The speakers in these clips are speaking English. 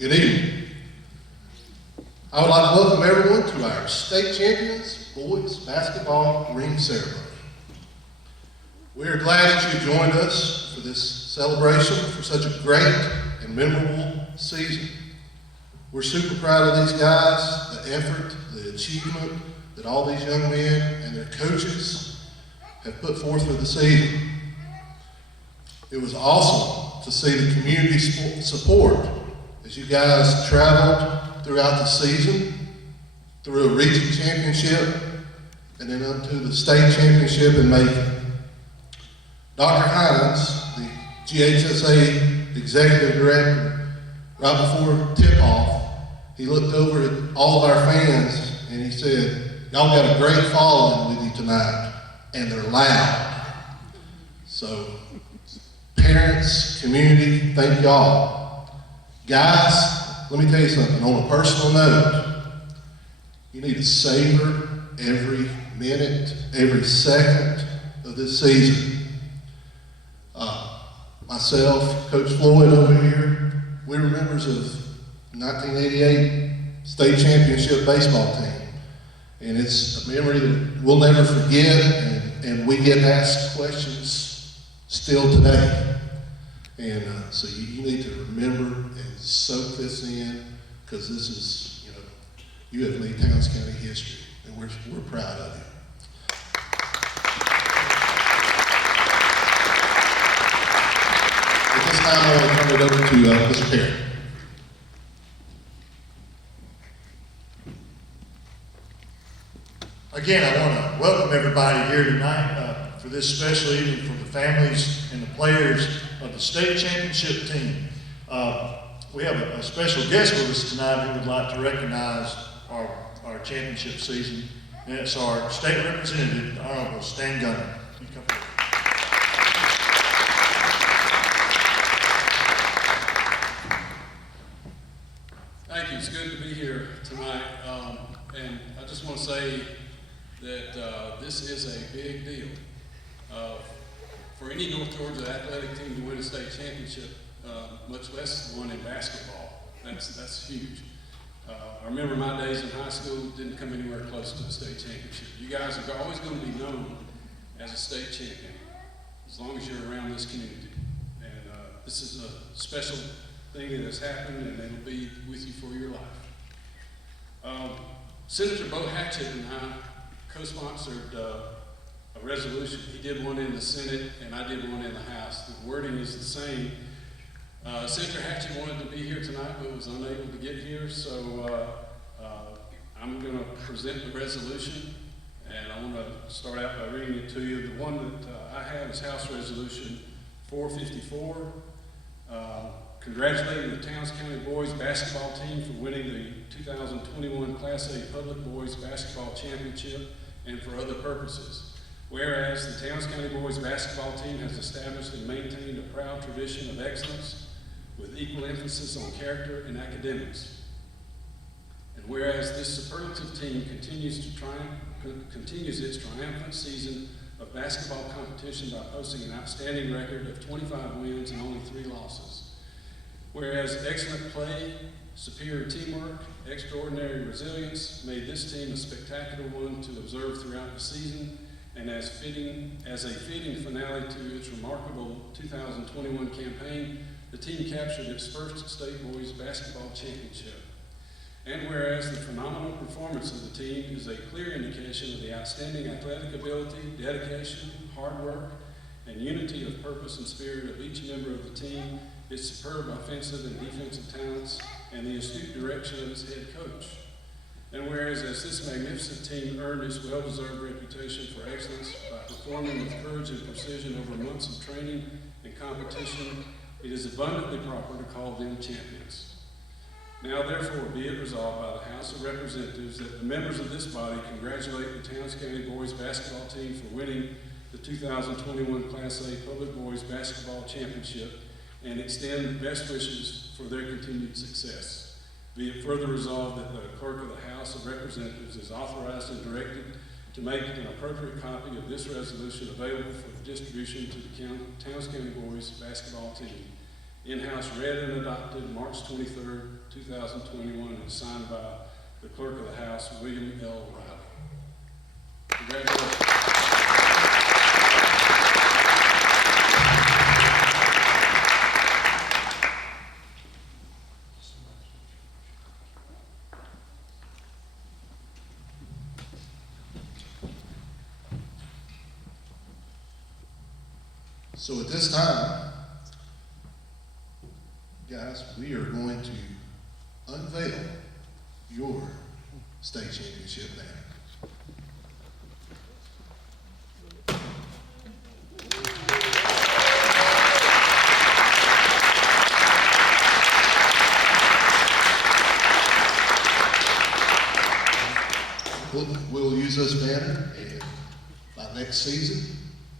Good evening. I would like to welcome everyone to our state champions boys basketball ring ceremony. We are glad that you joined us for this celebration for such a great and memorable season. We're super proud of these guys, the effort, the achievement that all these young men and their coaches have put forth for the season. It was awesome to see the community support as you guys traveled throughout the season, through a region championship, and then up to the state championship in Macon. Dr. Hines, the GHSA executive director, right before tip-off, he looked over at all of our fans and he said, "Y'all got a great following with you tonight, and they're loud." So, parents, community, thank y'all. Guys, let me tell you something, on a personal note, you need to savor every minute, every second of this season. Myself, Coach Floyd over here, we were members of 1988 state championship baseball team. And it's a memory that we'll never forget, and we get asked questions still today. And so you need to remember and soak this in, because this is, you have made Towns County history, and we're proud of you. At this time, I want to turn it over to Mr. Perry. Again, I want to welcome everybody here tonight for this special evening for the families and the players of the state championship team. We have a special guest with us tonight who would like to recognize our championship season, and it's our state representative, the Honorable Stan Gunner. You come forward. Thank you. It's good to be here tonight, and I just want to say that this is a big deal. For any North Georgia athletic team to win a state championship, much less one in basketball, that's huge. I remember my days in high school didn't come anywhere close to the state championship. You guys are always going to be known as a state champion, as long as you're around this community. And this is a special thing that has happened, and it'll be with you for your life. Senator Bo Hatchett and I co-sponsored a resolution. He did one in the Senate, and I did one in the House. The wording is the same. Senator Hatchett wanted to be here tonight, but was unable to get here, so I'm going to present the resolution, and I want to start out by reading it to you. The one that I have is House Resolution 454, congratulating the Towns County boys basketball team for winning the 2021 Class A Public Boys Basketball Championship and for other purposes. Whereas the Towns County boys basketball team has established and maintained a proud tradition of excellence with equal emphasis on character and academics. And whereas this superlative team continues its triumphant season of basketball competition by posting an outstanding record of 25 wins and only 3 losses. Whereas excellent play, superior teamwork, extraordinary resilience made this team a spectacular one to observe throughout the season, and as a fitting finale to its remarkable 2021 campaign, the team captured its first state boys basketball championship. And whereas the phenomenal performance of the team is a clear indication of the outstanding athletic ability, dedication, hard work, and unity of purpose and spirit of each member of the team, its superb offensive and defensive talents, and the astute direction of its head coach. And whereas as this magnificent team earned its well-deserved reputation for excellence by performing with courage and precision over months of training and competition, it is abundantly proper to call them champions. Now therefore be it resolved by the House of Representatives that the members of this body congratulate the Towns County boys basketball team for winning the 2021 Class A Public Boys Basketball Championship and extend best wishes for their continued success. Be it further resolved that the Clerk of the House of Representatives is authorized and directed to make an appropriate copy of this resolution available for distribution to the Towns County boys basketball team. in-house read and adopted March 23rd, 2021, and signed by the Clerk of the House, William L. Riley. Congratulations. So at this time, guys, we are going to unveil your state championship banner. We'll use this banner, and by next season,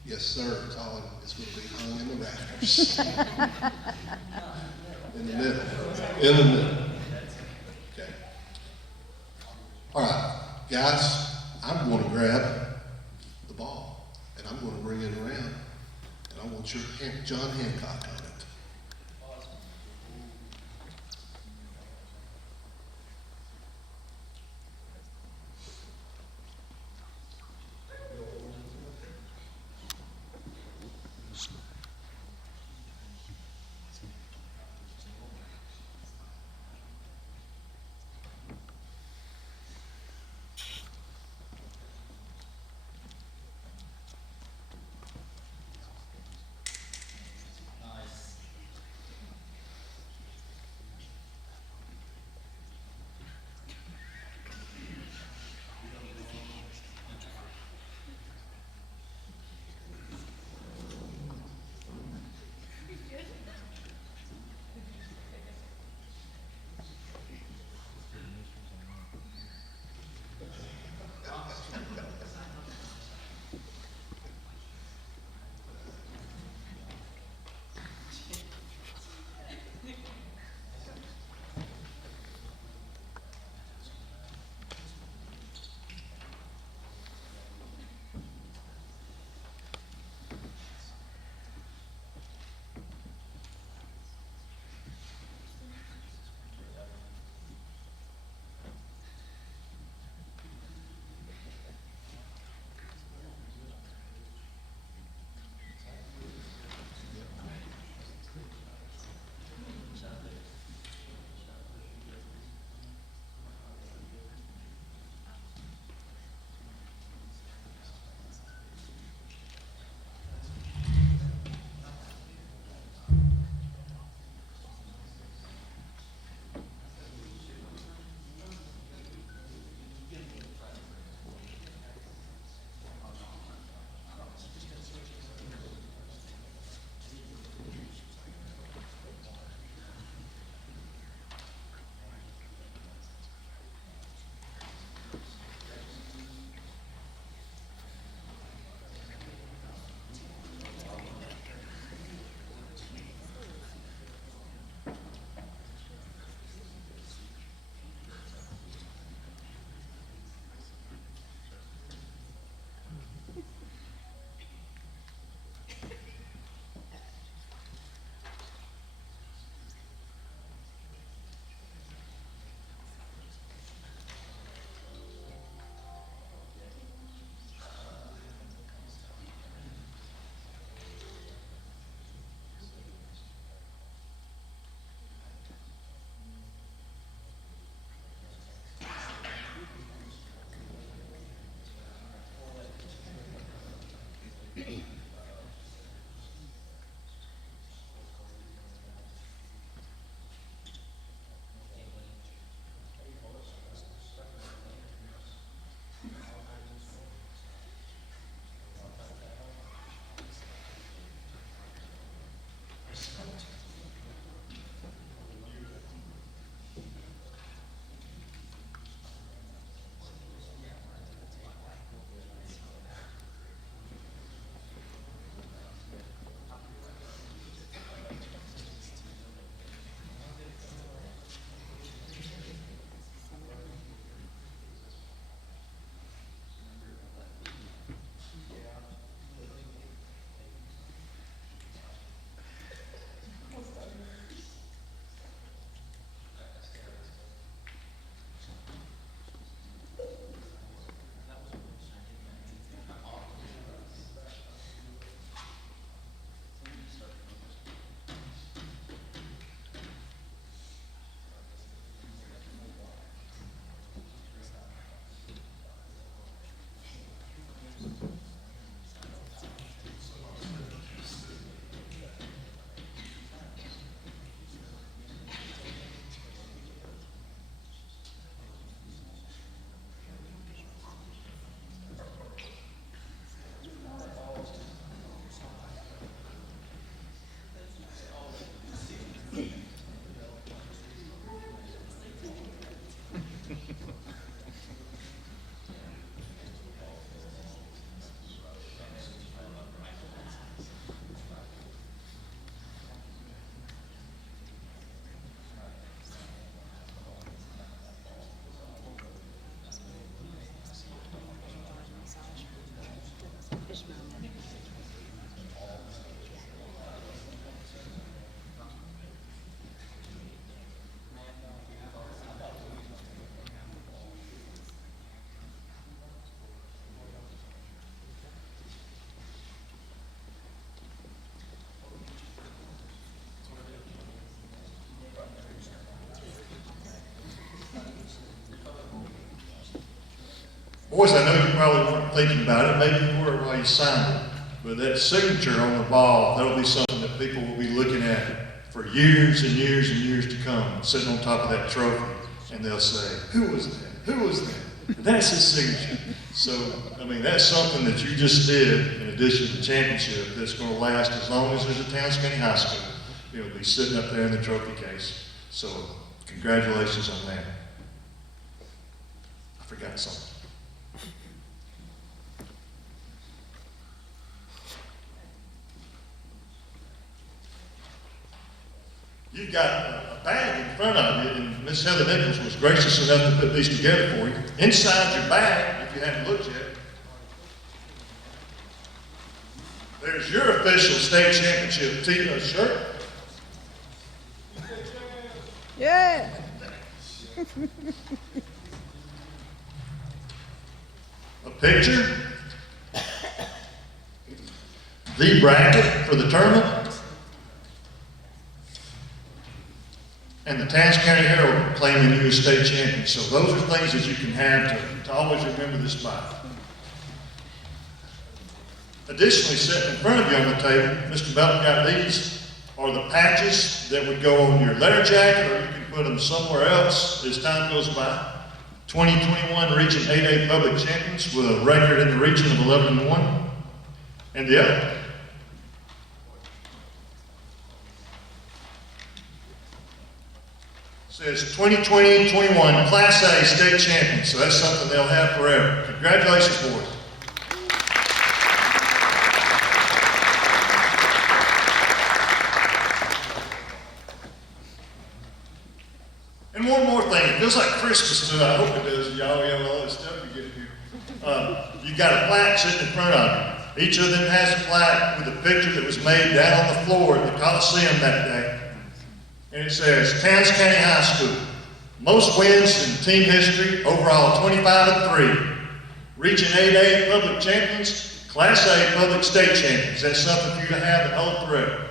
yes, sir, Colin, it's going to be hung in the rafters. In the middle. In the middle. Okay. All right, guys, I'm going to grab the ball, and I'm going to bring it around, and I want your John Hancock on it. Nice. Boys, I know you probably weren't thinking about it, maybe you were while you signed it, but that signature on the ball, that'll be something that people will be looking at for years and years and years to come, sitting on top of that trophy, and they'll say, who was that? Who was that? And that's his signature. So, I mean, that's something that you just did in addition to the championship that's going to last as long as there's a Towns County High School. It'll be sitting up there in the trophy case. So, congratulations on that. I forgot something. You've got a bag in front of you, and Miss Heather Nichols was gracious enough to put these together for you. Inside your bag, if you haven't looked yet, there's your official state championship shirt. Yeah. A picture, the bracket for the tournament, and the Towns County Herald claiming you as state champion. So those are things that you can have to always remember this by. Additionally, sitting in front of you on the table, Mr. Belton got these, are the patches that would go on your letter jacket, or you can put them somewhere else as time goes by. 2021 Region 8A Public Champions with a record in the region of 11-1. And the other, says 2020-21 Class A State Champions, so that's something they'll have forever. Congratulations, boys. And one more thing, it feels like Christmas too, I hope it does, y'all have all this stuff you get here. You've got a plaque sitting in front of you. Each of them has a plaque with a picture that was made down on the floor at the Coliseum that day. And it says, Towns County High School, most wins in team history, overall 25-3. Region 8A Public Champions, Class A Public State Champions. That's something for you to have and hold forever.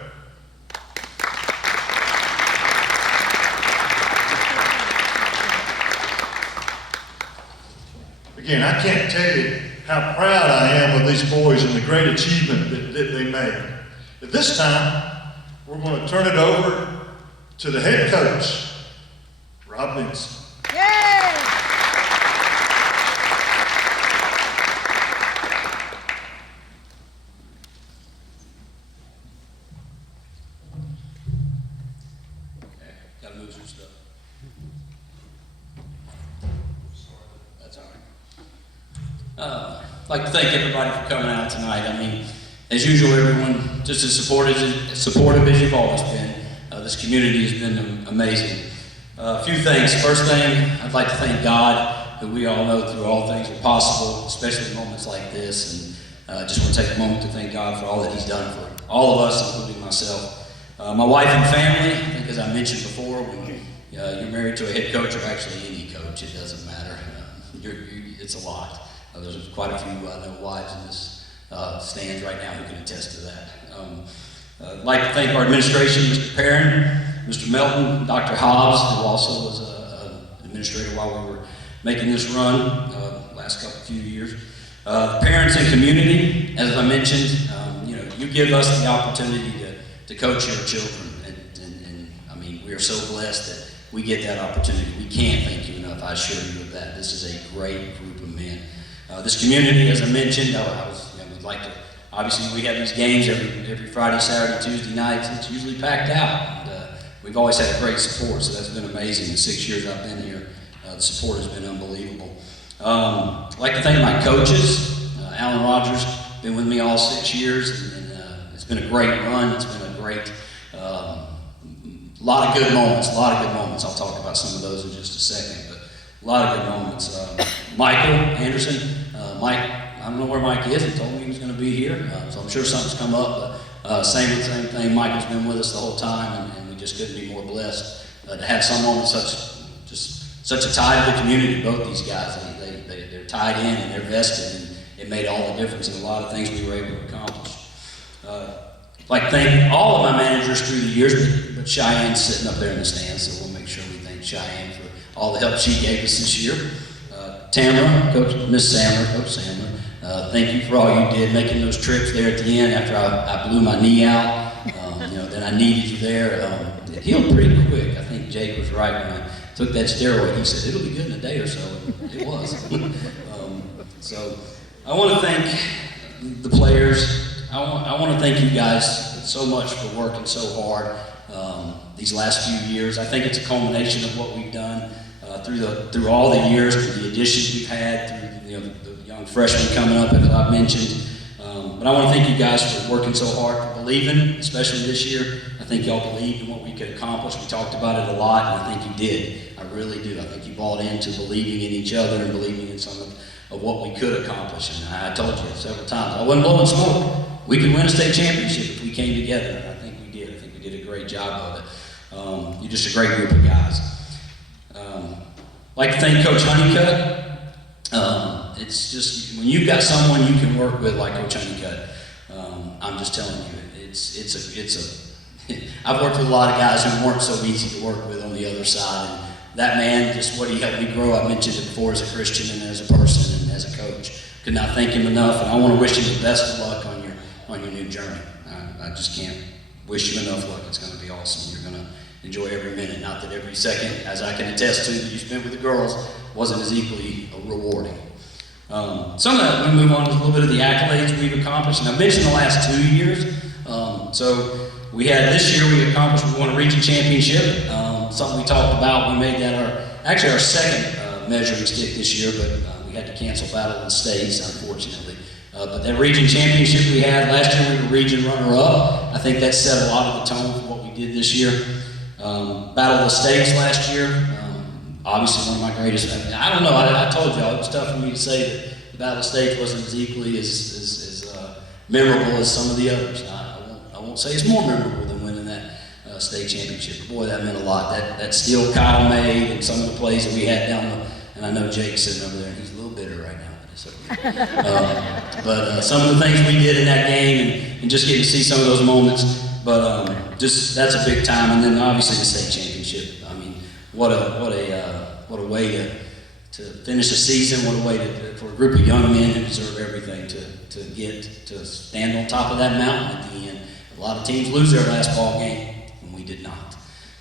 Again, I can't tell you how proud I am of these boys and the great achievement that they made. At this time, we're going to turn it over to the head coach, Rob Benson. Yay! Gotta move some stuff. That's all right. I'd like to thank everybody for coming out tonight. I mean, as usual, everyone just as supportive as you've always been. This community has been amazing. A few things. First thing, I'd like to thank God, who we all know through all things are possible, especially in moments like this. And I just want to take a moment to thank God for all that He's done for all of us, including myself. My wife and family, I think as I mentioned before, when you're married to a head coach or actually any coach, it doesn't matter. It's a lot. There's quite a few I know wives in this stands right now who can attest to that. I'd like to thank our administration, Mr. Perrin, Mr. Melton, Dr. Hobbs, who also was an administrator while we were making this run last few years. Parents and community, as I mentioned, you give us the opportunity to coach your children, and I mean, we are so blessed that we get that opportunity. We can't thank you enough, I assure you of that. This is a great group of men. This community, as I mentioned, we'd like to. Obviously, we have these games every Friday, Saturday, Tuesday nights. It's usually packed out. And, we've always had great support, so that's been amazing. The 6 years I've been here, the support has been unbelievable. I'd like to thank my coaches. Alan Rogers, been with me all 6 years, and it's been a great run. It's been a great, lot of good moments. I'll talk about some of those in just a second, but a lot of good moments. Michael Anderson, Mike. I don't know where Mike is. He told me he was going to be here, so I'm sure something's come up. But same thing. Michael's been with us the whole time, and we just couldn't be more blessed to have someone with such a tie to the community. Both these guys, they're tied in and they're vested, and it made all the difference in a lot of things we were able to accomplish. I'd like to thank all of my managers through the years, but Cheyenne's sitting up there in the stands, so we'll make sure we thank Cheyenne for all the help she gave us this year. Tamara, Miss Sammer, Coach Sammer, thank you for all you did, making those trips there at the end after I blew my knee out. Then I needed you there. It healed pretty quick. I think Jake was right when I took that steroid. He said, it'll be good in a day or so. And it was. So I want to thank the players. I want to thank you guys so much for working so hard these last few years. I think it's a culmination of what we've done through all the years, through the additions we've had, through the young freshmen coming up, as I've mentioned. But I want to thank you guys for working so hard, for believing, especially this year. I think y'all believed in what we could accomplish. We talked about it a lot, and I think you did. I really do. I think you bought into believing in each other and believing in some of what we could accomplish. And I told you several times, I wasn't blowing smoke. We could win a state championship if we came together, and I think we did. I think we did a great job of it. You're just a great group of guys. I'd like to thank Coach Honeycutt. It's just, when you've got someone you can work with like Coach Honeycutt, I'm just telling you, I've worked with a lot of guys who weren't so easy to work with on the other side. And that man, just what he helped me grow, I mentioned it before, as a Christian and as a person and as a coach. Could not thank him enough, and I want to wish him the best of luck on your new journey. I just can't wish you enough luck. It's going to be awesome. You're going to enjoy every minute. Not that every second, as I can attest to, that you spent with the girls wasn't as equally rewarding. Some of that, we move on to a little bit of the accolades we've accomplished, and I mentioned the last 2 years. So we had this year, we accomplished, we won a region championship. Something we talked about, we made that our second measuring stick this year, but we had to cancel Battle of the States, unfortunately. But that region championship we had last year, we were region runner-up. I think that set a lot of the tone for what we did this year. Battle of the States last year, obviously one of my greatest. I don't know. I told y'all it was tough for me to say that the Battle of the States wasn't as equally as memorable as some of the others. I won't say it's more memorable than winning that state championship. But boy, that meant a lot. That steal Kyle made and some of the plays that we had down the. And I know Jake's sitting over there, and he's a little bitter right now. But it's okay. But some of the things we did in that game, and just getting to see some of those moments. But just that's a big time. And then obviously the state championship. I mean, what a way to finish a season. What a way for a group of young men who deserve everything to get to stand on top of that mountain at the end. A lot of teams lose their last ball game, and we did not.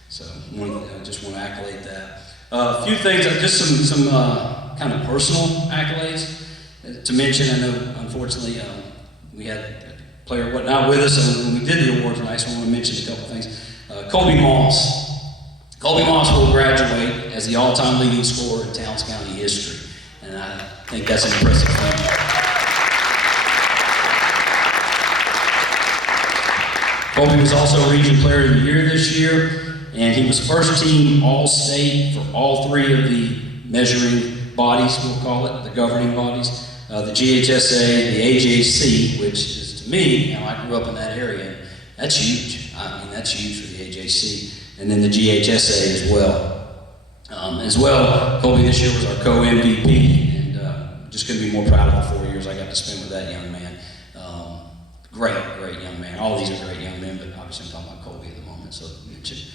So I just want to accolade that. A few things, just some kind of personal accolades to mention. I know, unfortunately, we had a player not with us, and when we did the awards tonight, so I want to mention a couple things. Colby Moss. Colby Moss will graduate as the all-time leading scorer in Towns County history, and I think that's an impressive thing. Colby was also Region Player of the Year this year, and he was first team All-State for all three of the measuring bodies, we'll call it, the governing bodies, the GHSA, the AJC, which is, to me, I grew up in that area, and that's huge. I mean, that's huge for the AJC. And then the GHSA as well. Colby this year was our co-MVP, and just couldn't be more proud of the 4 years I got to spend with that young man. Great young man. All these are great young men, but obviously I'm talking about Colby at the moment, so just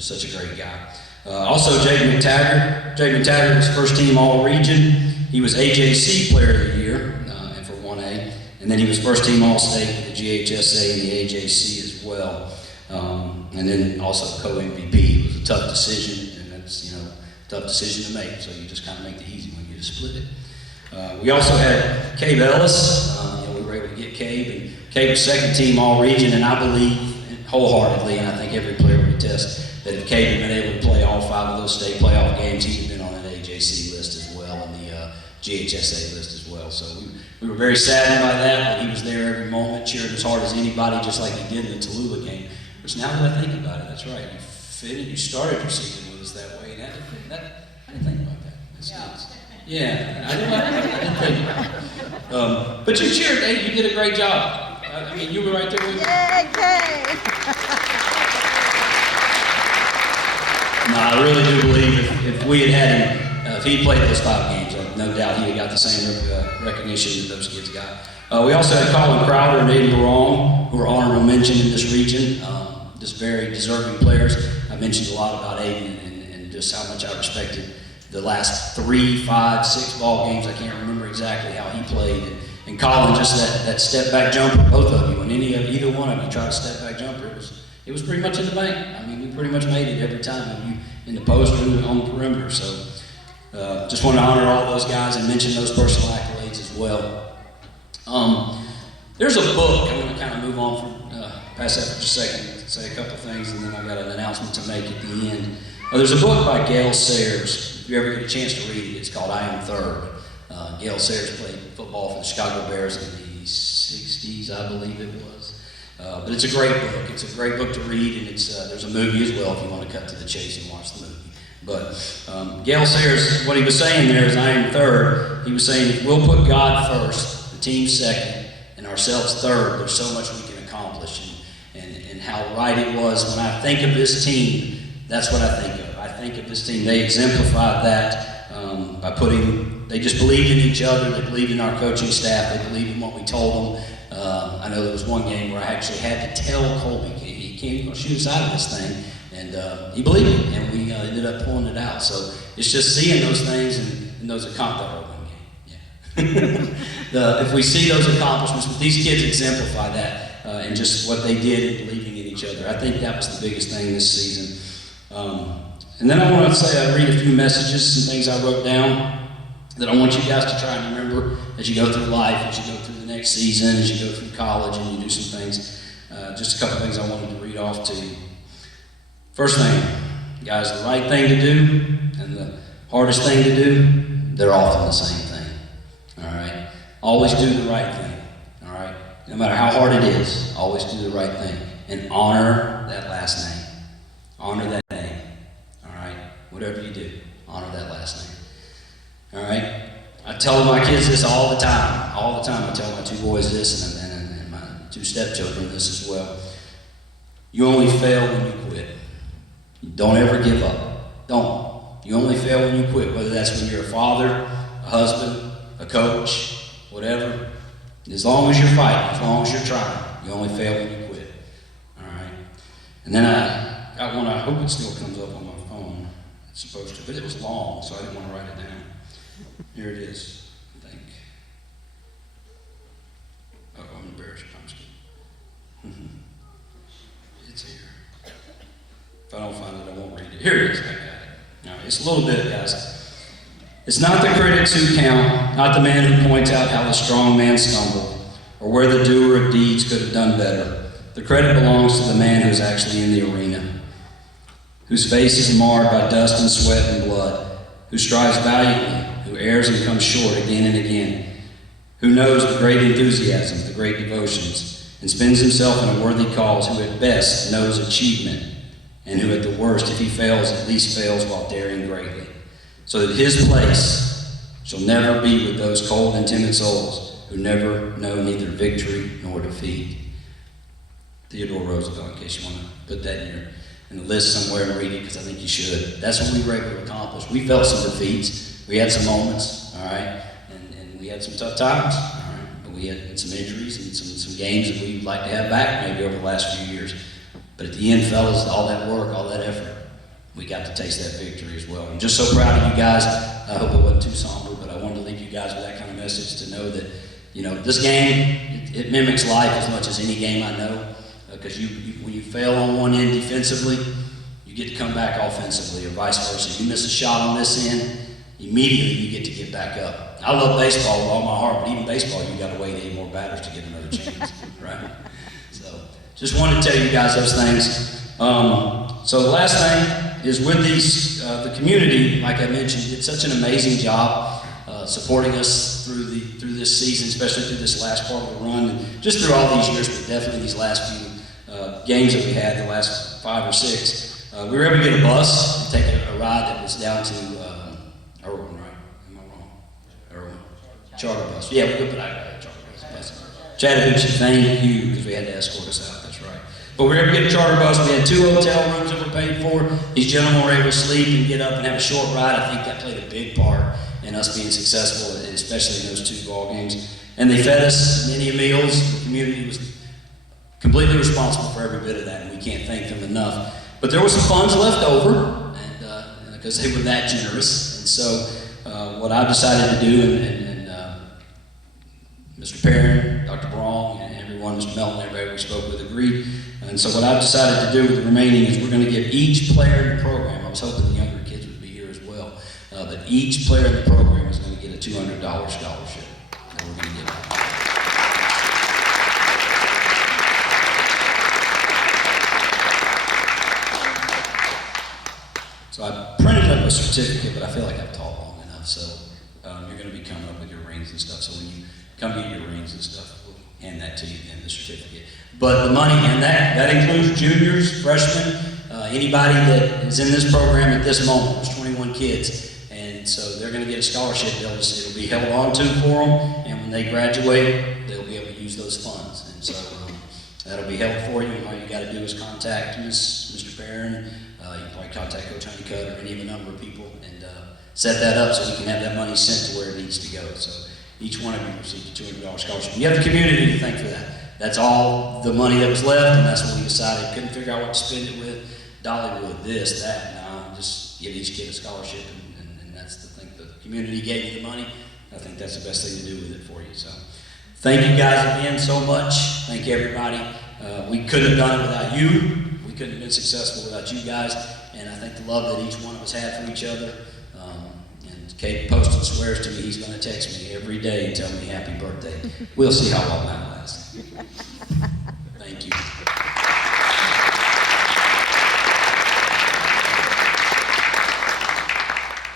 such a great guy. Also, Jake McTaggart. Jake McTaggart was first team All-Region. He was AJC Player of the Year, and for 1A, and then he was first team All-State with the GHSA and the AJC as well. And then also co-MVP. It was a tough decision, and that's, a tough decision to make, so you just kind of make the easy one, you just split it. We also had Cabe Ellis. We were able to get Cabe, and Cabe was second team All-Region, and I believe wholeheartedly, and I think every player would attest, that if Cabe had been able to play all 5 of those state playoff games, he'd have been on that AJC list as well, and the GHSA list as well. So we were very saddened by that, but he was there every moment, cheering as hard as anybody, just like he did in the Tallulah game. Which now that I think about it, that's right. You started your season with us that way, and I didn't think about that. Yeah, I didn't think about it. But you cheered, hey, you did a great job. I mean, you were right there with me. Yay, Kay! No, I really do believe if we had him, if he played those 5 games, no doubt he'd have got the same recognition that those kids got. We also had Colin Crowder and Aiden Barong, who are honorable mention in this region. Just very deserving players. I mentioned a lot about Aiden and just how much I respected the last 3, 5, 6 ball games, I can't remember exactly how he played. And Colin, just that step back jumper, both of you, and either one of you tried a step back jumper, it was pretty much in the bank. I mean, we pretty much made it every time, you in the post or on the perimeter. So just want to honor all those guys and mention those personal accolades as well. There's a book, I'm going to kind of move on from past that for just a second, say a couple things, and then I've got an announcement to make at the end. There's a book by Gail Sayers. If you ever get a chance to read it, it's called I Am Third. Gail Sayers played football for the Chicago Bears in the 60s, I believe it was. But it's a great book. It's a great book to read, and there's a movie as well if you want to cut to the chase and watch the movie. But Gail Sayers, what he was saying there is I am third. He was saying if we'll put God first, the team second, and ourselves third, there's so much we can accomplish. And how right it was. When I think of this team, that's what I think of. I think of this team. They exemplified that by they just believed in each other. They believed in our coaching staff. They believed in what we told them. I know there was one game where I actually had to tell Colby, he can't shoot us out of this thing. And he believed it, and we ended up pulling it out. So it's just seeing those things and those accomplishments. Yeah. If we see those accomplishments, but these kids exemplify that and just what they did and believing in each other. I think that was the biggest thing this season. And then I want to say I read a few messages and things I wrote down that I want you guys to try and remember as you go through life, as you go through the next season, as you go through college and you do some things. Just a couple things I wanted to read off to you. First thing, guys, the right thing to do and the hardest thing to do, they're often the same thing. All right? Always do the right thing. All right? No matter how hard it is, always do the right thing. And honor that last name. Honor that name. All right? Whatever you do, honor that last name. All right? I tell my kids this all the time. All the time I tell my 2 boys this and my 2 stepchildren this as well. You only fail when you quit. Don't ever give up. Don't. You only fail when you quit, whether that's when you're a father, a husband, a coach, whatever. As long as you're fighting, as long as you're trying, you only fail when you quit. All right? And then I got one, I hope it still comes up on my phone. It's supposed to, but it was long, so I didn't want to write it down. Here it is, I think. Oh, I'm embarrassed. I'm just kidding. It's here. If I don't find it, I won't read it. Here it is. I got it. All right, it's a little bit, guys. It's not the critics who count, not the man who points out how the strong man stumbled, or where the doer of deeds could have done better. The credit belongs to the man who's actually in the arena, whose face is marred by dust and sweat and blood, who strives valiantly, who errs and comes short again and again, who knows the great enthusiasms, the great devotions, and spends himself in a worthy cause, who at best knows achievement, and who at the worst, if he fails, at least fails while daring greatly, so that his place shall never be with those cold and timid souls who never know neither victory nor defeat. Theodore Roosevelt, in case you want to put that in the list somewhere and read it, because I think you should. That's what we were able to accomplish. We felt some defeats. We had some moments, all right, and we had some tough times, all right, but we had some injuries and some games that we'd like to have back maybe over the last few years. But at the end, fellas, all that work, all that effort, we got to taste that victory as well. I'm just so proud of you guys. I hope it wasn't too somber, but I wanted to leave you guys with that kind of message to know that, this game, it mimics life as much as any game I know, because when you fail on one end defensively, you get to come back offensively, or vice versa. You miss a shot on this end, immediately you get to get back up. I love baseball with all my heart, but even baseball, you got to wait 8 more batters to get another chance, right? So, just wanted to tell you guys those things. So the last thing is with the community, like I mentioned, did such an amazing job supporting us through this season, especially through this last part of the run, and just through all these years, but definitely these last few games that we had, the last 5 or 6. We were able to get a bus and take a ride that was down to Irwin, right? Am I wrong? Irwin. Charter bus. Yeah, we could put a charter bus. Chattahoochee, thank you, because we had to escort us out, that's right. But we were able to get a charter bus. We had 2 hotel rooms that were paid for. These gentlemen were able to sleep and get up and have a short ride. I think that played a big part in us being successful, especially in those 2 ball games. And they fed us many meals. The community was completely responsible for every bit of that, and we can't thank them enough. But there were some funds left over, and because they were that generous. And so what I've decided to do, and Mr. Perrin, Dr. Braun, and everyone, Mr. Melton, everybody we spoke with agreed. And so what I've decided to do with the remaining is we're going to give each player in the program, I was hoping the younger kids would be here as well, but each player in the program is going to get a $200 scholarship that we're going to give out. So I printed up a certificate, but I feel like I've taught long enough, so you're going to be coming up with your rings and stuff, so when you come get your rings and stuff, we'll hand that to you then, the certificate. But the money, and that includes juniors, freshmen, anybody that is in this program at this moment. There's 21 kids, and so they're going to get a scholarship. It'll be held on to for them, and when they graduate, they'll be able to use those funds. And so that'll be held for you, and all you got to do is contact Mr. Perrin. You can probably contact Coach Honeycutt or any of a number of people, and set that up so we can have that money sent to where it needs to go. So each one of you received a $200 scholarship. You have the community to thank for that. That's all the money that was left, and that's what we decided. Couldn't figure out what to spend it with. Dollywood, this, that. No, just give each kid a scholarship, and that's the thing. The community gave you the money. I think that's the best thing to do with it for you. So thank you guys again so much. Thank you, everybody. We couldn't have done it without you. We couldn't have been successful without you guys. And I think the love that each one of us had for each other. And Kate Poston swears to me he's going to text me every day and tell me happy birthday. We'll see how long that lasts. Thank you.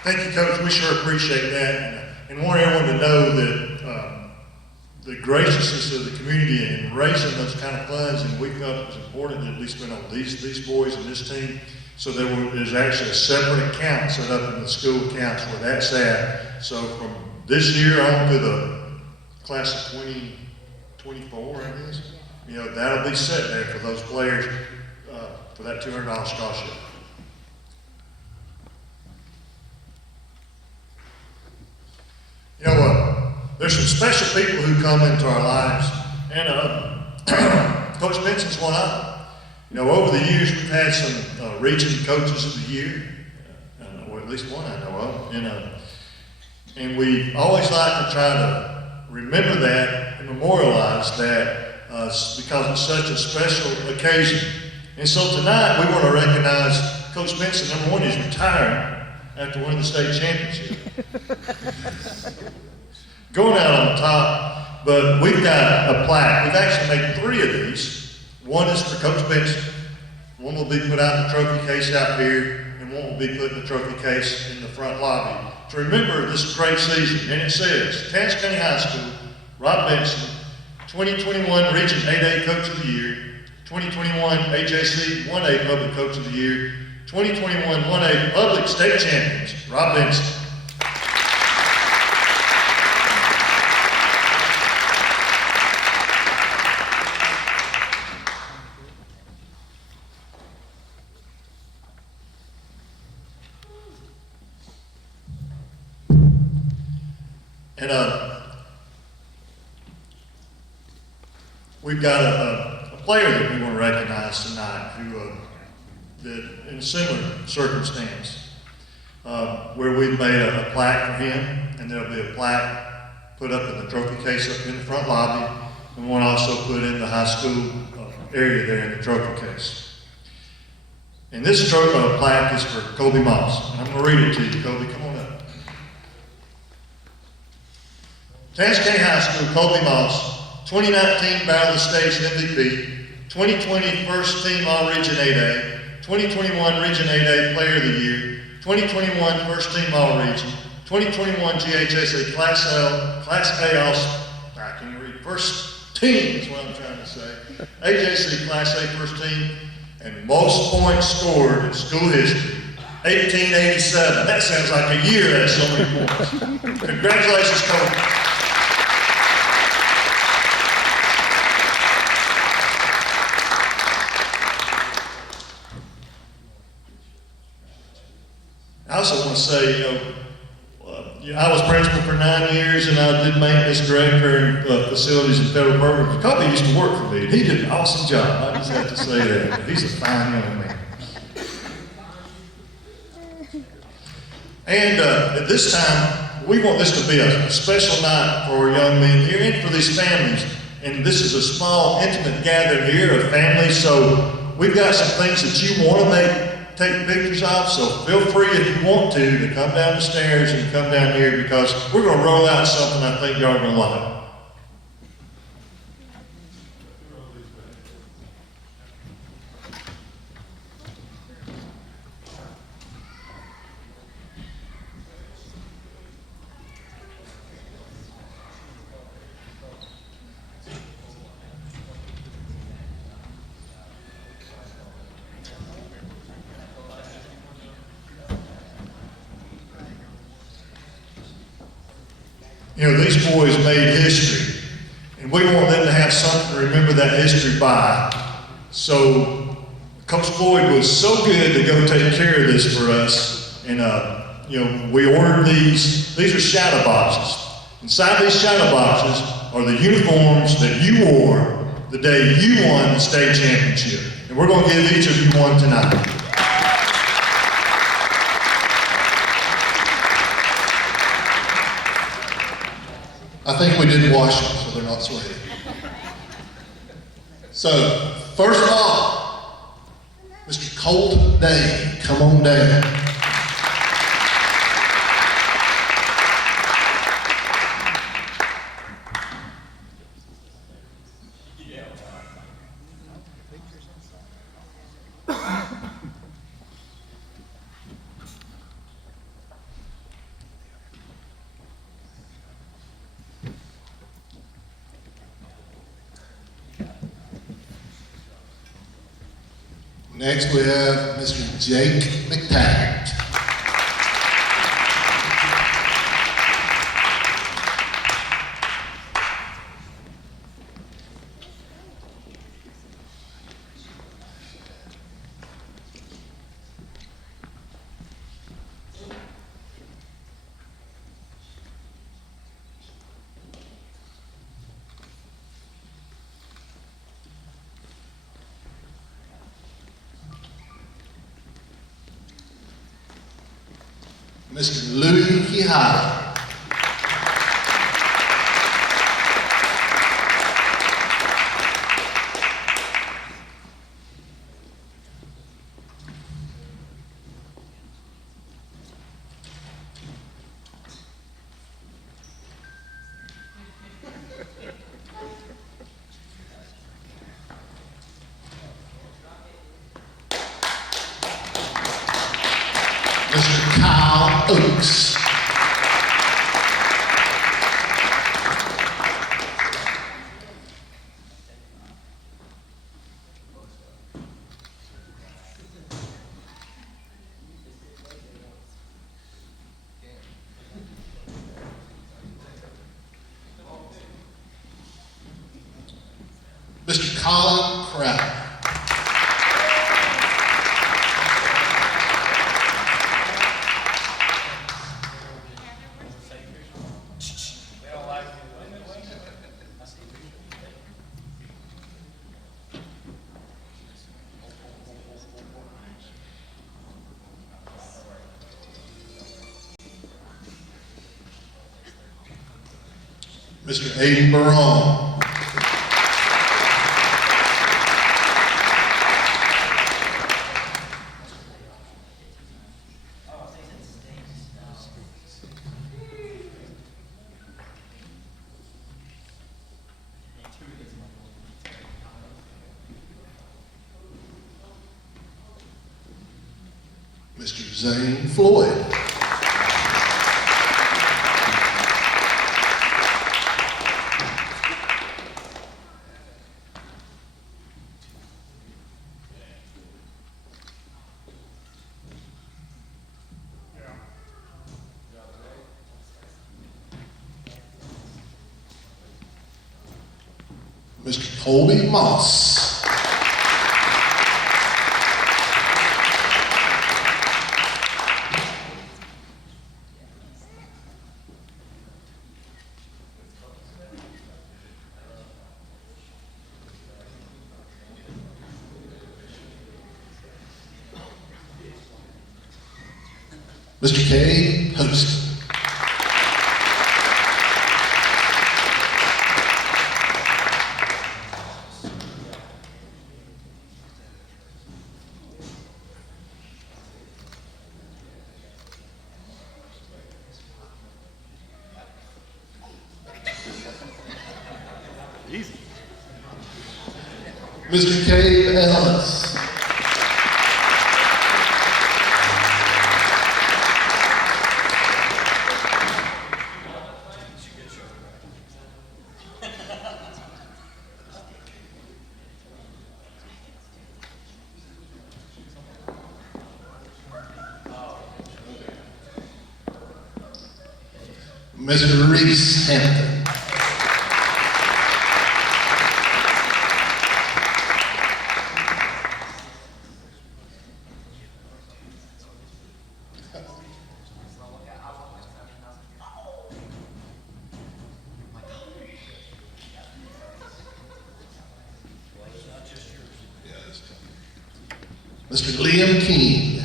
Thank you, Coach. We sure appreciate that, and want everyone to know that the graciousness of the community in raising those kind of funds, and we felt it was important that we spend on these boys and this team. So there's actually a separate account set up in the school accounts where that's at. So from this year on to the class of 2024, I guess, that'll be set there for those players for that $200 scholarship. There's some special people who come into our lives, and Coach Benson's one of them. Over the years, we've had some region coaches of the year, or at least one I know of, and we always like to try to remember that and memorialize that because it's such a special occasion. And so tonight, we want to recognize Coach Benson. Number one, he's retiring after winning the state championship. Going out on top, but we've got a plaque. We've actually made 3 of these. One is for Coach Benson. One will be put out in the trophy case out here, and one will be put in the trophy case in the front lobby to remember this great season. And it says, Towns County High School, Rob Benson, 2021 Region 8A Coach of the Year, 2021 AJC 1A Public Coach of the Year, 2021 1A Public State Champions, Rob Benson. And we've got a player that we want to recognize tonight who, that in a similar circumstance, where we've made a plaque for him, and there'll be a plaque put up in the trophy case up in the front lobby, and one also put in the high school area there in the trophy case. And this plaque is for Kobe Moss, and I'm going to read it to you. Kobe, come on up. Towns County High School, Kobe Moss, 2019 Battle of the States MVP, 2020 First Team All-Region 8A, 2021 Region 8A Player of the Year, 2021 First Team All-Region, 2021 GHSA Class A, I can read, First Team is what I'm trying to say, AJC Class A First Team, and most points scored in school history, 1887. That sounds like a year, that's so many points. Congratulations, Kobe. I also want to say, I was principal for 9 years, and I did maintenance director in facilities and federal programs. Kobe used to work for me, and he did an awesome job. I just have to say that. He's a fine young man. And at this time, we want this to be a special night for our young men here and for these families. And this is a small, intimate gathering here of families, so we've got some things that you want to take pictures of, so feel free if you want to come down the stairs and come down here, because we're going to roll out something I think y'all are going to like. You know, these boys made history, and we want them to have something to remember that history by. So, Coach Floyd was so good to go take care of this for us, and you know, we ordered these. These are shadow boxes. Inside these shadow boxes are the uniforms that you wore the day you won the state championship, and we're going to give each of you one tonight. I think we did wash them, so they're not sweaty. So, first of all, Mr. Colton Day, come on down. Next we have Mr. Jake McTaggart. Mr. Louis Hihara. Mr. Kyle Oaks. Mr. Colin Crowder. Mr. Aiden Barone. Mr. Zane Floyd. Mr. Colby Moss. Mr. K. Poston. Mr. K. Ellis. Mr. Reese Hampton. Mr. Liam King.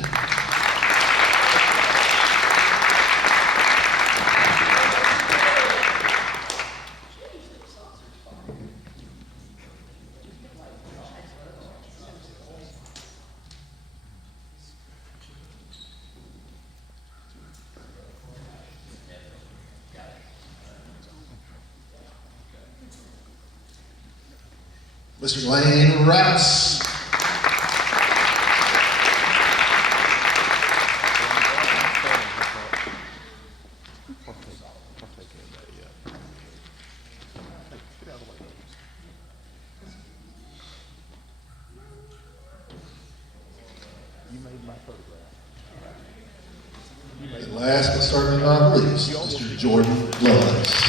Mr. Lane Rice. And last but certainly not least, Mr. Jordan Lewis.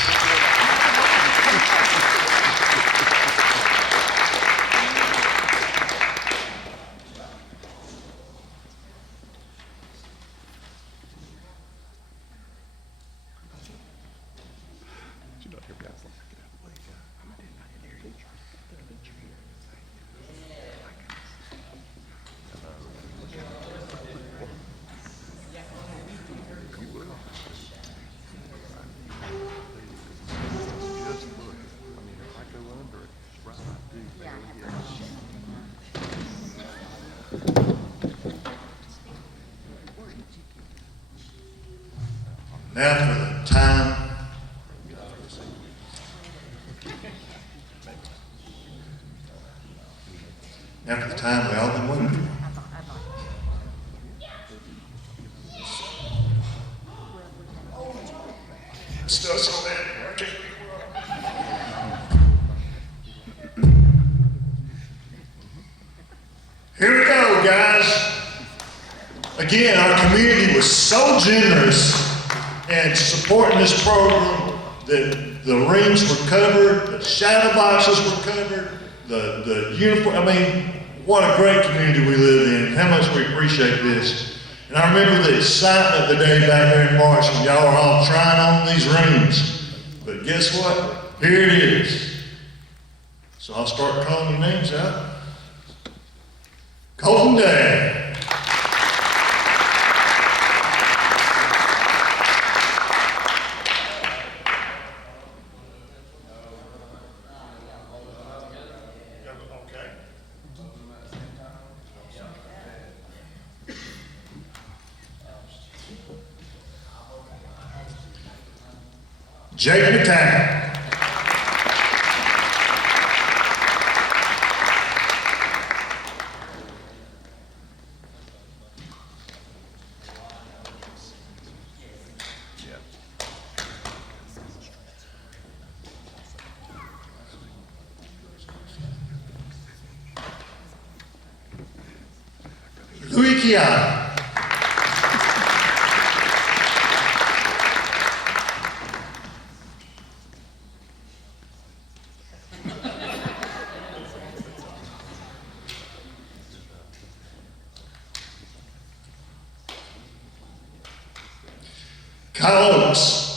Now for the time. Now for the time we all been waiting for. Still so bad. Here we go, guys. Again, our community was so generous in supporting this program that the rings were covered, the shadow boxes were covered, the uniform. I mean, what a great community we live in. How much we appreciate this. And I remember the excitement of the day back there in March when y'all were all trying on these rings. But guess what? Here it is. So I'll start calling your names out. Colton Day. Jake Battaglia. Louis Chiara. Kyle Oaks.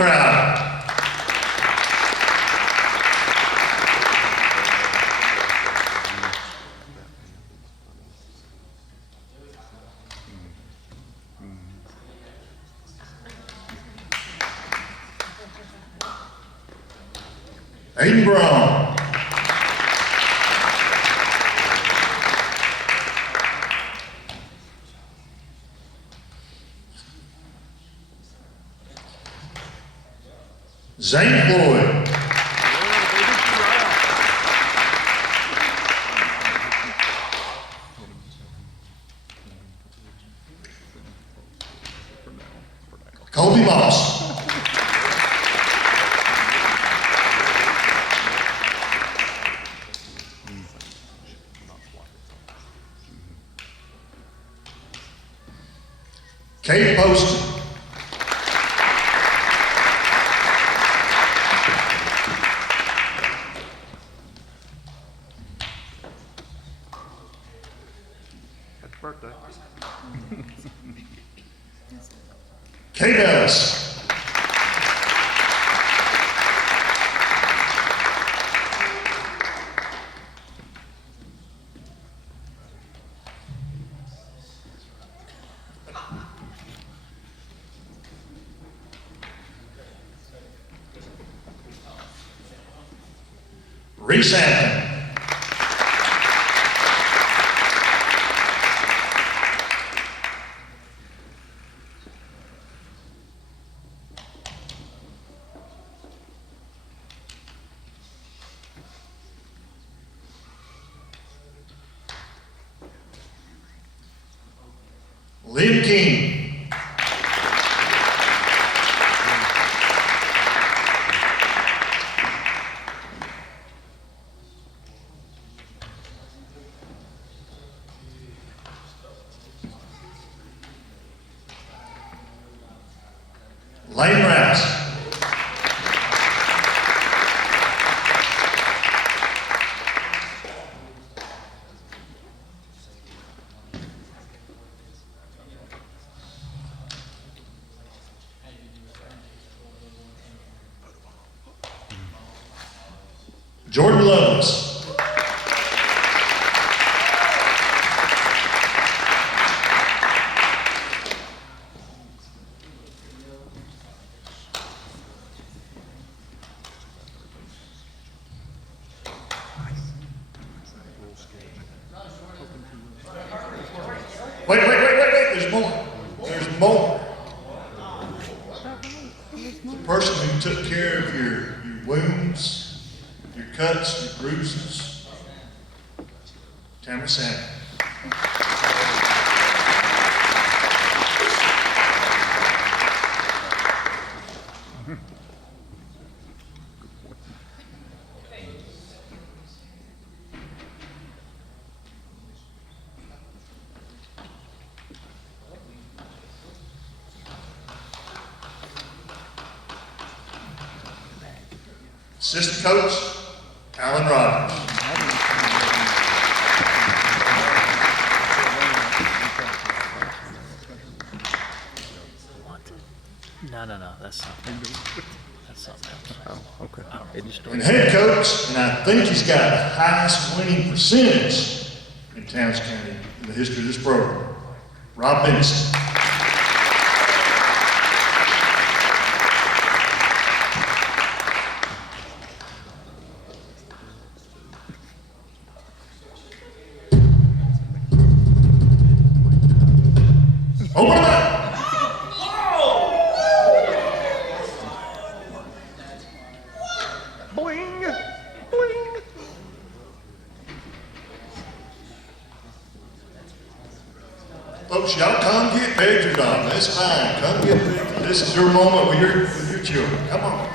Crowder. Aiden Braun. Zane Floyd. Colby Moss. Kate Poston. Happy birthday. Kate Ellis. Reese Hammond. Lynn King. Lane Rouse. Jordan Lovelace. Wait, there's more. There's more. The person who took care of your wounds, your cuts, your bruises, Tamara Sanders. Assistant coach, Alan Rogers. No, that's something. That's something else. Oh, okay. It just And head coach, and I think he's got the highest winning percentage in Towns County in the history of this program, Rob Benson. Open it up. Bling! Bling! Folks, y'all come get pictures of them. That's fine. Come get pictures. This is your moment with your children. Come on.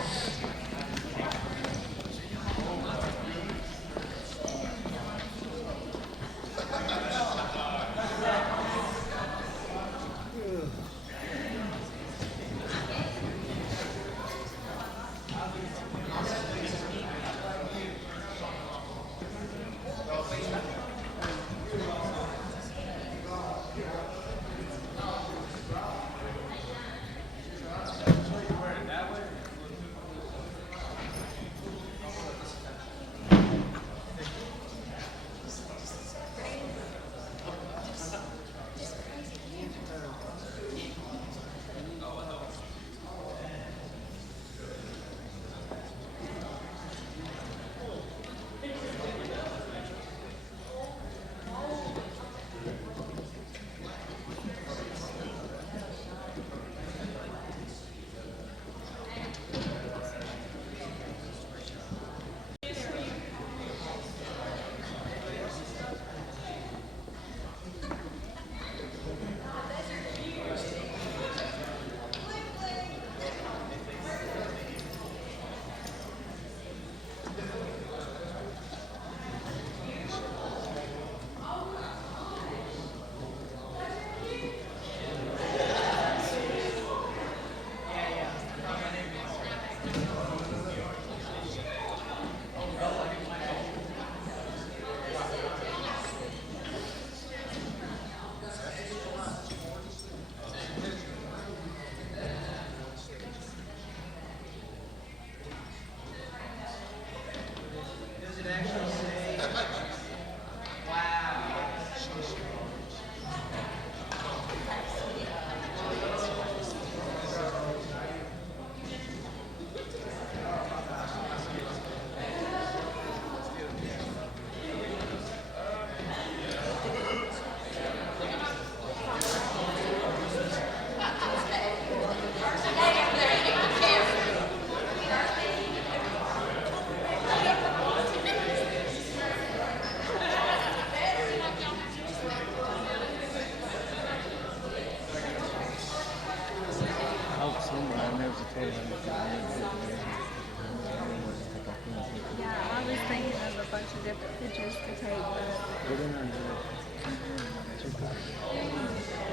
just to take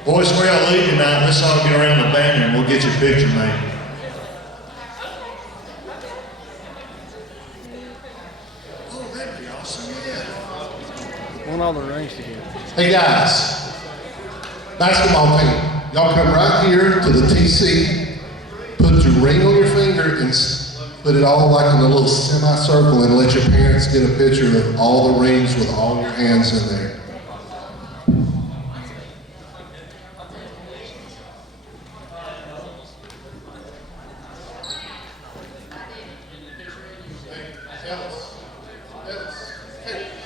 Boys, where y'all leave tonight, let's all get around the banner and we'll get your picture made. Oh, that'd be awesome, yeah. Want all the rings together. Hey guys, basketball team, y'all come right here to the TC, put your ring on your finger and put it all like in a little semicircle and let your parents get a picture of all the rings with all your hands in there. Hey, Ellis, hey.